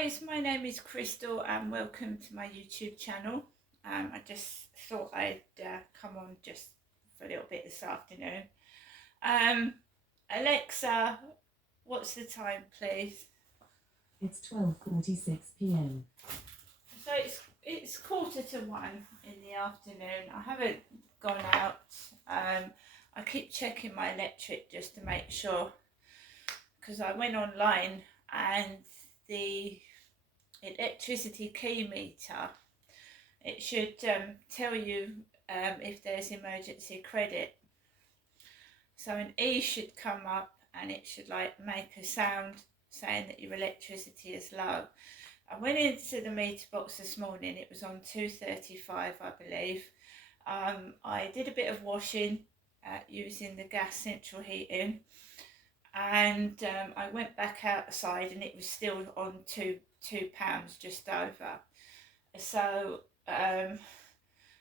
guys, my name is Crystal and welcome to my YouTube channel. I just thought I'd come on just for a little bit this afternoon. Alexa, what's the time please? It's 12:46 p.m. So it's 1:45 in the afternoon. I haven't gone out. I keep checking my electric just to make sure, because I went online and the electricity key meter, it should tell you if there's emergency credit. So an E should come up and it should like make a sound saying that your electricity is low. I went into the meter box this morning, it was on 235 I believe. I did a bit of washing using the gas central heating, and I went back outside and it was still on £2 just over. So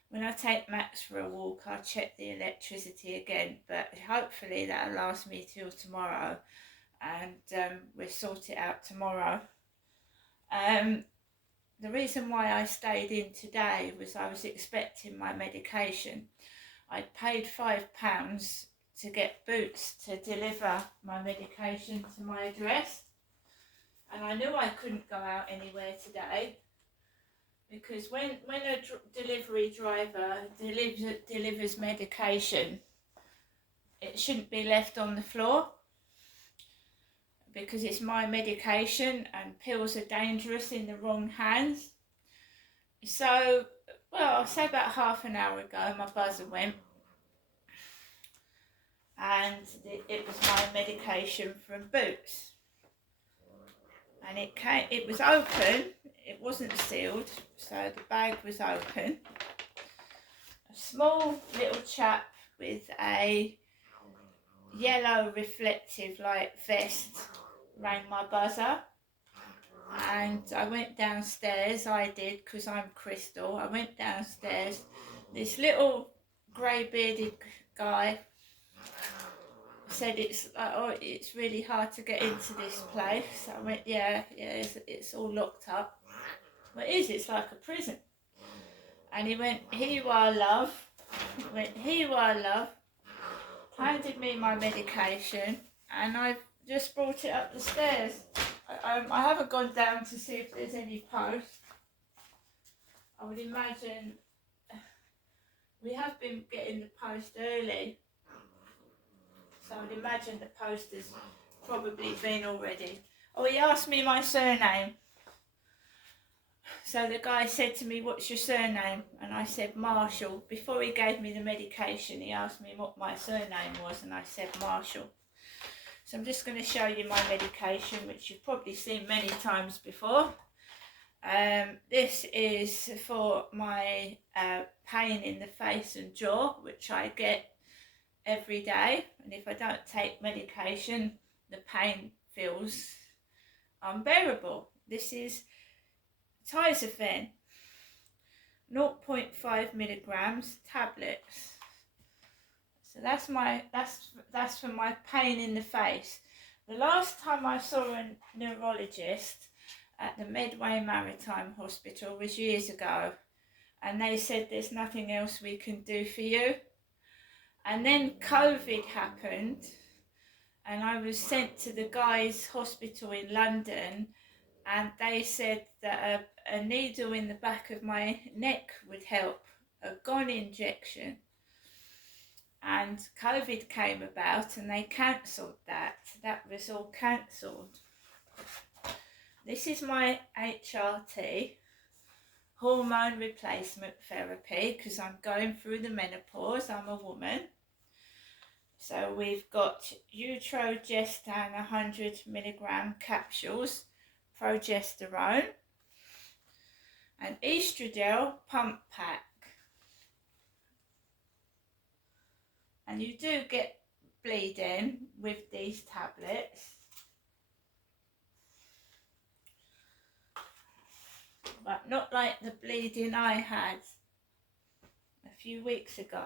when I take Max for a walk, I'll check the electricity again, but hopefully that'll last me till tomorrow, and we'll sort it out tomorrow. The reason why I stayed in today was I was expecting my medication. I'd paid £5 to get Boots to deliver my medication to my address, and I knew I couldn't go out anywhere today, because when a delivery driver delivers medication, it shouldn't be left on the floor, because it's my medication and pills are dangerous in the wrong hands. So, well, I'll say about half an hour ago my buzzer went, and it was my medication from Boots, and it was open, it wasn't sealed, so the bag was open. A small little chap with a yellow reflective light vest rang my buzzer, and I went downstairs. I did, because I'm Crystal. I went downstairs. This little grey bearded guy said it's really hard to get into this place. I went, yeah, it's all locked up. Well, it is, it's like a prison. And he went, here you are, love. He went, here you are, love. Handed me my medication, and I've just brought it up the stairs. I haven't gone down to see if there's any post. I would imagine we have been getting the post early, so I would imagine the post has probably been already. Oh, he asked me my surname. So the guy said to me, what's your surname? And I said Marshall. Before he gave me the medication, he asked me what my surname was, and I said Marshall. So I'm just going to show you my medication, which you've probably seen many times before. This is for my pain in the face and jaw, which I get every day. And if I don't take medication, the pain feels unbearable. This is Tizafen, 0.5 milligrams tablets. So that's for my pain in the face. The last time I saw a neurologist at the Medway Maritime Hospital was years ago, and they said there's nothing else we can do for you. And then COVID happened, and I was sent to the Guy's Hospital in London, and they said that a needle in the back of my neck would help, a gun injection. And COVID came about and they cancelled that. That was all cancelled. This is my HRT, hormone replacement therapy, because I'm going through the menopause, I'm a woman. So we've got Utrogestan 100 milligram capsules, progesterone, and Estradiol pump pack. And you do get bleeding with these tablets, but not like the bleeding I had a few weeks ago.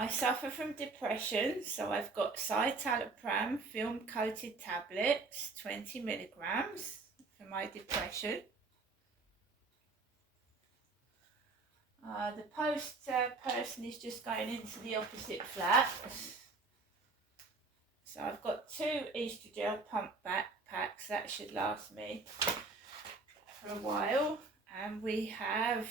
I suffer from depression, so I've got citalopram film coated tablets, 20 milligrams for my depression. The post person is just going into the opposite flat. So I've got 2 Estrogel pump backpacks, that should last me for a while. And we have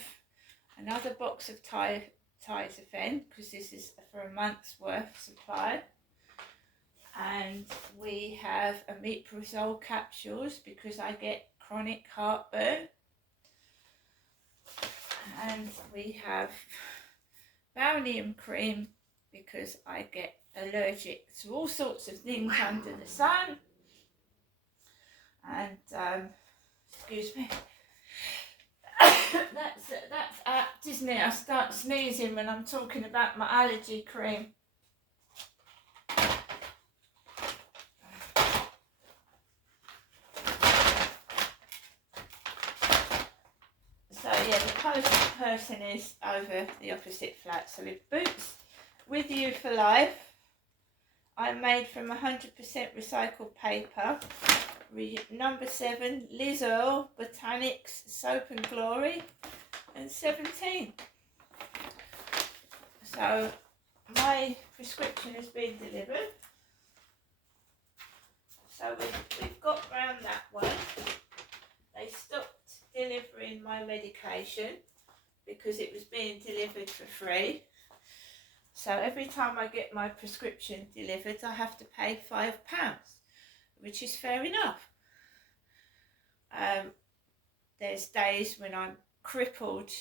another box of Tizafen, because this is for a month's worth supply. And we have omeprazole capsules because I get chronic heartburn. And we have Balneum cream because I get allergic to all sorts of things under the sun. And excuse me, that's apt, isn't it? I start sneezing when I'm talking about my allergy cream. So yeah, the post person is over the opposite flat. So with Boots With You for Life, I'm made from 100% recycled paper. Number 7, Liz Earle Botanics Soap and Glory, and 17. So my prescription has been delivered. So we've got round that one. They stopped delivering my medication because it was being delivered for free. So every time I get my prescription delivered, I have to pay £5, which is fair enough. There's days when I'm crippled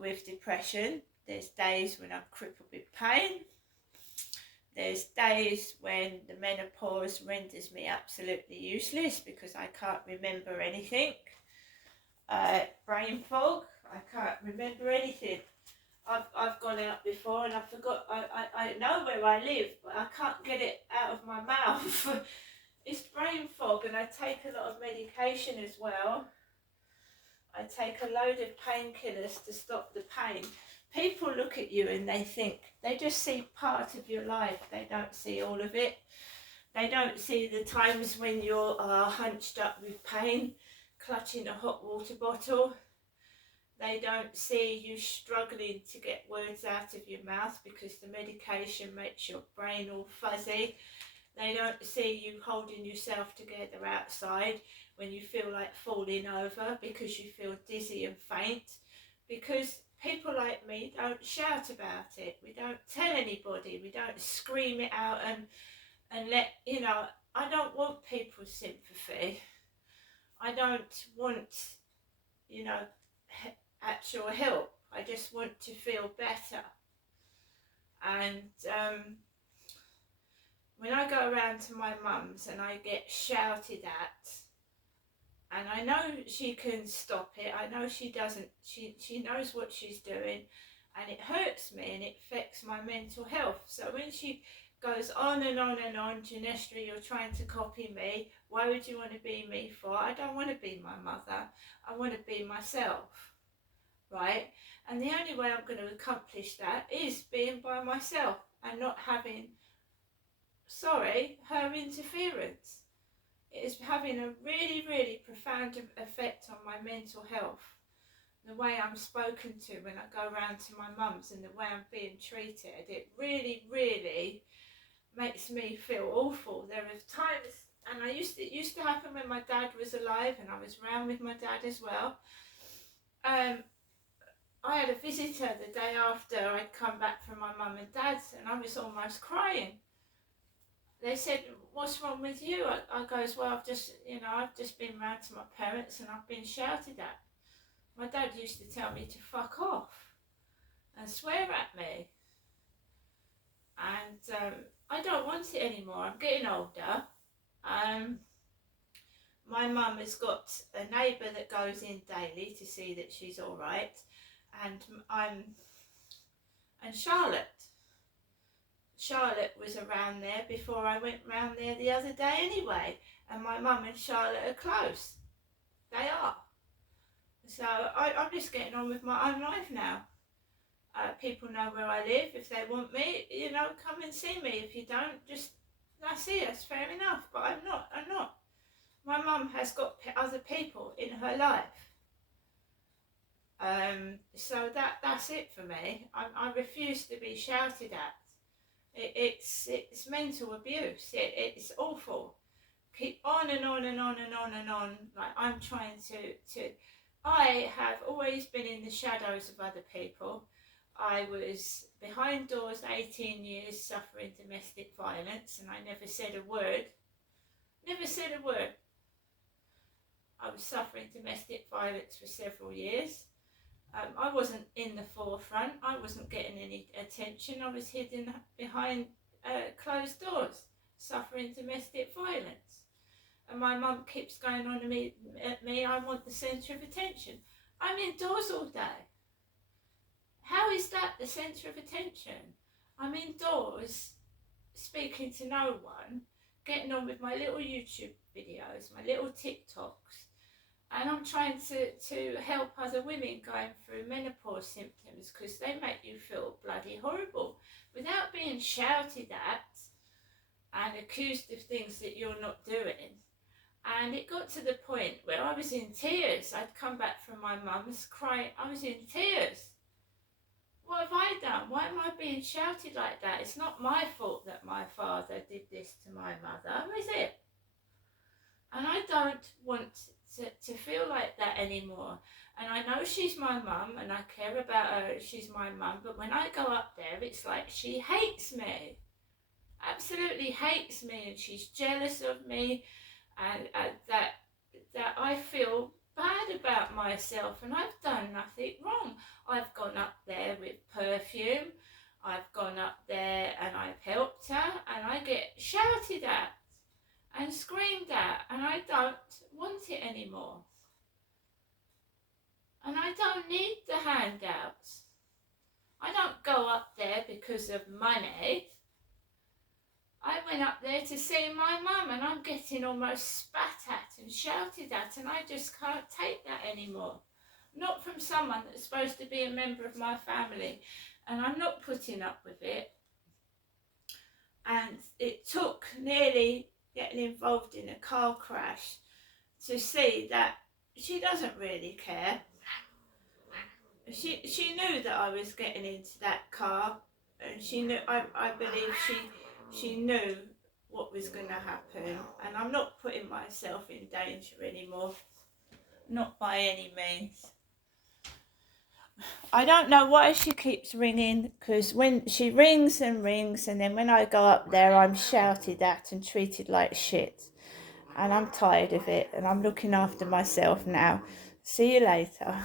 with depression. There's days when I'm crippled with pain. There's days when the menopause renders me absolutely useless because I can't remember anything. Brain fog, I can't remember anything. I've gone out before and I forgot, I know where I live, but I can't get it out of my mouth. It's brain fog, and I take a lot of medication as well. I take a load of painkillers to stop the pain. People look at you and they think, they just see part of your life. They don't see all of it. They don't see the times when you're hunched up with pain, clutching a hot water bottle. They don't see you struggling to get words out of your mouth because the medication makes your brain all fuzzy. They don't see you holding yourself together outside when you feel like falling over because you feel dizzy and faint. Because people like me don't shout about it. We don't tell anybody. We don't scream it out and let, you know, I don't want people's sympathy. I don't want, you know, actual help. I just want to feel better. And when I go around to my mum's and I get shouted at, and I know she can stop it, I know she doesn't, she knows what she's doing, and it hurts me and it affects my mental health. So when she goes on and on and on, Genestra, you're trying to copy me, why would you want to be me for? I don't want to be my mother, I want to be myself, right? And the only way I'm going to accomplish that is being by myself and not having, her interference. It is having a really, really profound effect on my mental health. The way I'm spoken to when I go around to my mum's and the way I'm being treated, it really, really makes me feel awful. There are times, and it used to happen when my dad was alive and I was around with my dad as well. I had a visitor the day after I'd come back from my mum and dad's, and I was almost crying. They said, "What's wrong with you?" I goes, "Well, I've just been round to my parents and I've been shouted at. My dad used to tell me to fuck off and swear at me. And I don't want it anymore. I'm getting older. My mum has got a neighbour that goes in daily to see that she's all right. And Charlotte was around there before I went round there the other day anyway, and my mum and Charlotte are close. They are. So I'm just getting on with my own life now. People know where I live. If they want me, you know, come and see me. If you don't, just, that's it, that's fair enough. But I'm not. My mum has got other people in her life. So that's it for me. I refuse to be shouted at. It's mental abuse. It's awful. Keep on and on and on and on and on. Like, I'm trying to. I have always been in the shadows of other people. I was behind doors 18 years suffering domestic violence, and I never said a word. Never said a word. I was suffering domestic violence for several years. I wasn't in the forefront. I wasn't getting any attention. I was hidden behind closed doors, suffering domestic violence. And my mum keeps going on to me, I want the centre of attention. I'm indoors all day. How is that the centre of attention? I'm indoors, speaking to no one, getting on with my little YouTube videos, my little TikToks, and I'm trying to help other women going through menopause symptoms, because they make you feel bloody horrible without being shouted at and accused of things that you're not doing. And it got to the point where I was in tears. I'd come back from my mum's crying. I was in tears. What have I done? Why am I being shouted like that? It's not my fault that my father did this to my mother, is it? And I don't want to feel like that anymore. And I know she's my mum and I care about her, she's my mum, but when I go up there, it's like she hates me. Absolutely hates me, and she's jealous of me, and that I feel bad about myself, and I've done nothing wrong. I've gone up there with perfume, I've gone up there and I've helped her, and I get shouted at and screamed at, and I don't want it anymore. And I don't need the handouts. I don't go up there because of money. I went up there to see my mum, and I'm getting almost spat at and shouted at, and I just can't take that anymore. Not from someone that's supposed to be a member of my family, and I'm not putting up with it. And it took nearly getting involved in a car crash to see that she doesn't really care. She knew that I was getting into that car, and she knew, I believe she knew what was going to happen, and I'm not putting myself in danger anymore, not by any means. I don't know why she keeps ringing, because when she rings and rings, and then when I go up there, I'm shouted at and treated like shit, and I'm tired of it, and I'm looking after myself now. See you later.